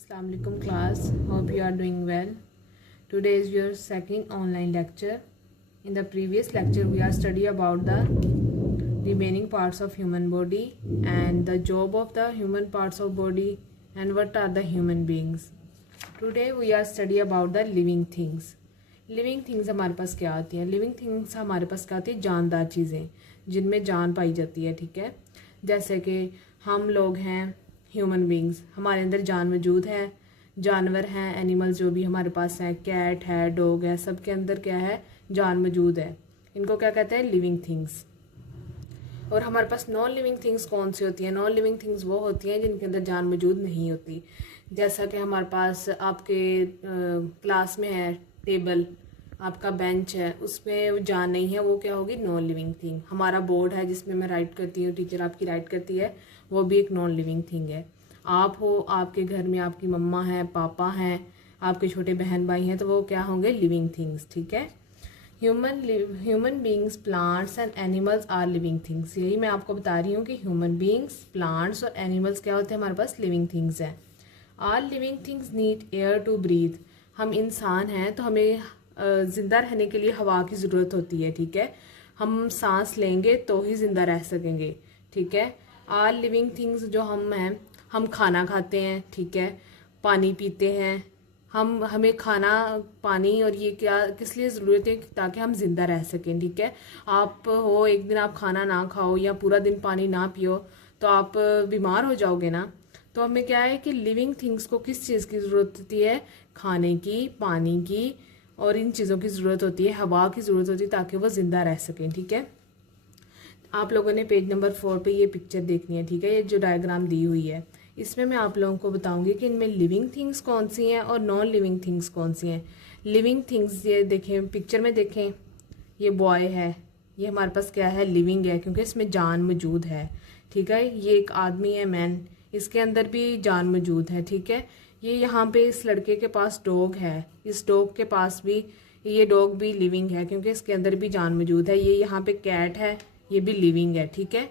Assalamu alaikum class. Hope you are doing well. Today is your second online lecture. In the previous lecture we are study about the remaining parts of human body and the job of the human parts of body and what are the human beings. Today we are study about the living things. Living things हमारे पास क्या आती हैं? Living things हमारे पास क्या आती है? जानदार चीज़ें जिनमें जान पाई जाती है। ठीक है, जैसे कि हम लोग हैं ह्यूमन बींग्स, हमारे अंदर जान मौजूद है। जानवर हैं, एनिमल्स जो भी हमारे पास हैं, कैट है, डॉग है, सब के अंदर क्या है? जान मौजूद है। इनको क्या कहते हैं? Living things. और हमारे पास नॉन लिविंग थिंग्स कौन सी होती हैं? नॉन लिविंग थिंग्स वो होती हैं जिनके अंदर जान मौजूद नहीं होती। जैसा कि हमारे पास आपके क्लास में है टेबल, आपका बेंच है, उसमें जान नहीं है, वो क्या होगी? Non living thing. हमारा बोर्ड है जिसमें मैं राइट करती हूँ, टीचर आपकी राइट करती है, वो भी एक नॉन लिविंग थिंग है। आप हो, आपके घर में आपकी मम्मा है, पापा हैं, आपके छोटे बहन भाई हैं, तो वो क्या होंगे? Living things. ठीक है, human beings, plants and animals are living things. यही मैं आपको बता रही हूँ कि ह्यूमन बींग्स, प्लांट्स और एनिमल्स क्या होते हैं? हमारे पास लिविंग थिंग्स हैं। All living things need air to breathe. हम इंसान हैं तो हमें ज़िंदा रहने के लिए हवा की ज़रूरत होती है। ठीक है, हम सांस लेंगे तो ही ज़िंदा रह सकेंगे। ठीक है, आल लिविंग थिंग्स जो हम हैं, हम खाना खाते हैं, ठीक है, पानी पीते हैं। हमें खाना, पानी और ये क्या किस लिए ज़रूरत है? ताकि हम ज़िंदा रह सकें। ठीक है, आप हो, एक दिन आप खाना ना खाओ या पूरा दिन पानी ना पियो तो आप बीमार हो जाओगे ना। तो हमें क्या है कि लिविंग थिंग्स को किस चीज़ की ज़रूरत होती है? खाने की, पानी की और इन चीज़ों की ज़रूरत होती है, हवा की ज़रूरत होती है ताकि वो ज़िंदा रह सकें। ठीक है, आप लोगों ने पेज नंबर 4 पे ये पिक्चर देखनी है। ठीक है, ये जो डायग्राम दी हुई है, इसमें मैं आप लोगों को बताऊंगी कि इनमें लिविंग थिंग्स कौन सी हैं और नॉन लिविंग थिंग्स कौन सी हैं। लिविंग थिंग्स, ये देखें पिक्चर में, देखें ये बॉय है, ये हमारे पास क्या है? लिविंग है, क्योंकि इसमें जान मौजूद है। ठीक है, ये एक आदमी है, मैन, इसके अंदर भी जान मौजूद है। ठीक है, ये यहाँ पे इस लड़के के पास डॉग है, इस डॉग के पास भी, ये डॉग भी लिविंग है क्योंकि इसके अंदर भी जान मौजूद है। ये यहाँ पे कैट है, ये भी लिविंग है। ठीक है,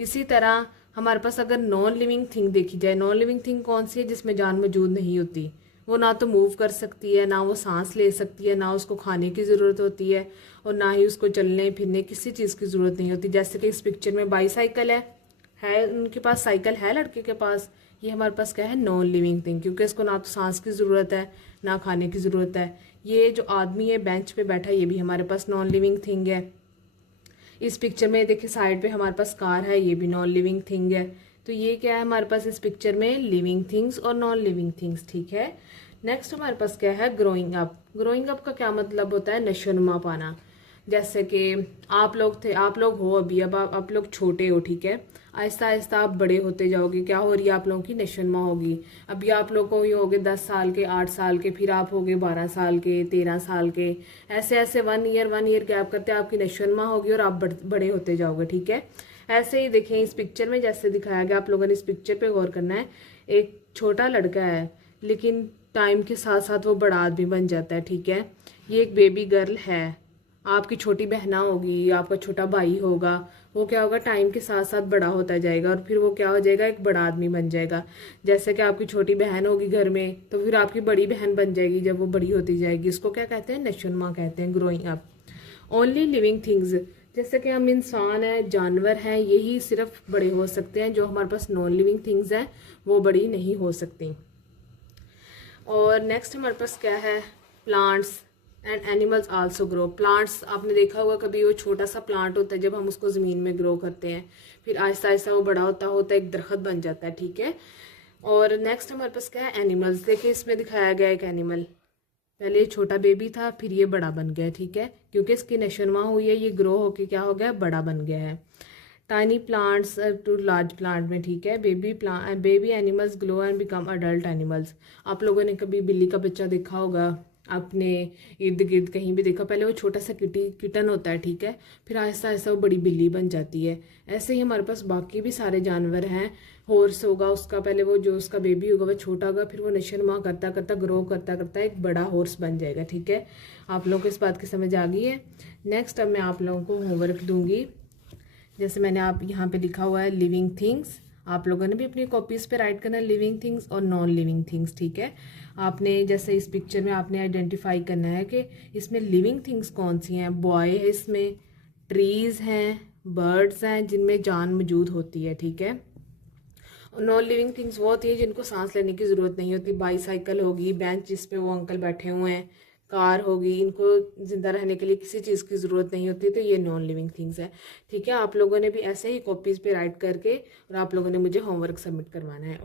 इसी तरह हमारे पास अगर नॉन लिविंग थिंग देखी जाए, नॉन लिविंग थिंग कौन सी है? जिसमें जान मौजूद नहीं होती। वो ना तो मूव कर सकती है, ना वो सांस ले सकती है, ना उसको खाने की ज़रूरत होती है और ना ही उसको चलने फिरने किसी चीज़ की ज़रूरत नहीं होती। जैसे कि इस पिक्चर में बाईसाइकिल है उनके पास, साइकिल है लड़के के पास। ये हमारे पास क्या है? नॉन लिविंग थिंग, क्योंकि इसको ना तो सांस की ज़रूरत है, ना खाने की ज़रूरत है। ये जो आदमी है बेंच पे बैठा, ये भी हमारे पास नॉन लिविंग थिंग है। इस पिक्चर में देखिए साइड पे हमारे पास कार है, ये भी नॉन लिविंग थिंग है। तो ये क्या है हमारे पास इस पिक्चर में? लिविंग थिंग्स और नॉन लिविंग थिंग्स। ठीक है, नेक्स्ट हमारे पास क्या है? Growing up. ग्रोइंग अप का क्या मतलब होता है? नशोनुमा पाना। जैसे कि आप लोग थे, आप लोग हो अभी, अब आप लोग छोटे हो, ठीक है, आहिस्ता आहिस्ता आप बड़े होते जाओगे। क्या हो रही है? आप लोगों की नशोनुमा होगी। अभी आप लोग को ये होगे 10 साल के, 8 साल के, फिर आप होगे 12 साल के, 13 साल के, ऐसे ऐसे 1 ईयर गैप करते आपकी नशोनुमा होगी और आप बड़े होते जाओगे। ठीक है, ऐसे ही देखें इस पिक्चर में जैसे दिखाया गया, आप लोगों ने इस पिक्चर पे गौर करना है। एक छोटा लड़का है लेकिन टाइम के साथ साथ वो बड़ा आदमी बन जाता है। ठीक है, ये एक बेबी गर्ल है, आपकी छोटी बहना होगी, आपका छोटा भाई होगा, वो क्या होगा? टाइम के साथ साथ बड़ा होता जाएगा और फिर वो क्या हो जाएगा? एक बड़ा आदमी बन जाएगा। जैसे कि आपकी छोटी बहन होगी घर में, तो फिर आपकी बड़ी बहन बन जाएगी जब वो बड़ी होती जाएगी। इसको क्या कहते हैं? नशोनुमा कहते हैं, growing up. Only living things, जैसे कि हम इंसान हैं, जानवर हैं, यही सिर्फ बड़े हो सकते हैं। जो हमारे पास नॉन लिविंग थिंग्स हैं वो बड़ी नहीं हो सकती। और नेक्स्ट हमारे पास क्या है? Plants and animals also grow. Plants आपने देखा होगा कभी, वो छोटा सा प्लांट होता है, जब हम उसको ज़मीन में ग्रो करते हैं फिर आहिस्ता आहिस्ता वो बड़ा होता होता एक दरख्त बन जाता है। ठीक है, और नेक्स्ट हमारे पास क्या है? एनिमल्स। देखिए इसमें दिखाया गया एक एनिमल, पहले ये छोटा बेबी था, फिर ये बड़ा बन गया। ठीक है, क्योंकि इसकी नशोनुमा हुई है, ये ग्रो होके क्या हो गया? बड़ा बन गया है। Tiny plants to large plant में। ठीक है, baby animals grow and become adult animals. आप लोगों ने कभी बिल्ली का बच्चा देखा होगा, अपने इर्द गिर्द कहीं भी देखा, पहले वो छोटा सा किटन होता है, ठीक है, फिर आहिस्ता आहिस्ता वो बड़ी बिल्ली बन जाती है। ऐसे ही हमारे पास बाकी भी सारे जानवर हैं। हॉर्स होगा, उसका पहले वो जो उसका बेबी होगा वो छोटा होगा, फिर वो नशोनुमा करता करता ग्रो करता करता एक बड़ा हॉर्स बन जाएगा। ठीक है, आप लोगों को इस बात की समझ आ गई है। नेक्स्ट अब मैं आप लोगों को होमवर्क दूंगी। जैसे मैंने आप यहाँ पे लिखा हुआ है लिविंग थिंग्स आप लोगों ने भी अपनी कॉपीज़ पे राइट करना है लिविंग थिंग्स और नॉन लिविंग थिंग्स, ठीक है। आपने जैसे इस पिक्चर में आपने आइडेंटिफाई करना है कि इसमें लिविंग थिंग्स कौन सी हैं। बॉय है इसमें, ट्रीज़ हैं, बर्ड्स हैं जिनमें जान मौजूद होती है, ठीक है। नॉन लिविंग थिंग्स वो होती है जिनको सांस लेने की ज़रूरत नहीं होती। बाईसाइकिल होगी, बेंच जिस पे वो अंकल बैठे हुए हैं, कार होगी, इनको ज़िंदा रहने के लिए किसी चीज़ की ज़रूरत नहीं होती, तो ये नॉन लिविंग थिंग्स है, ठीक है। आप लोगों ने भी ऐसे ही कॉपीज़ पे राइट करके और आप लोगों ने मुझे होमवर्क सबमिट करवाना है।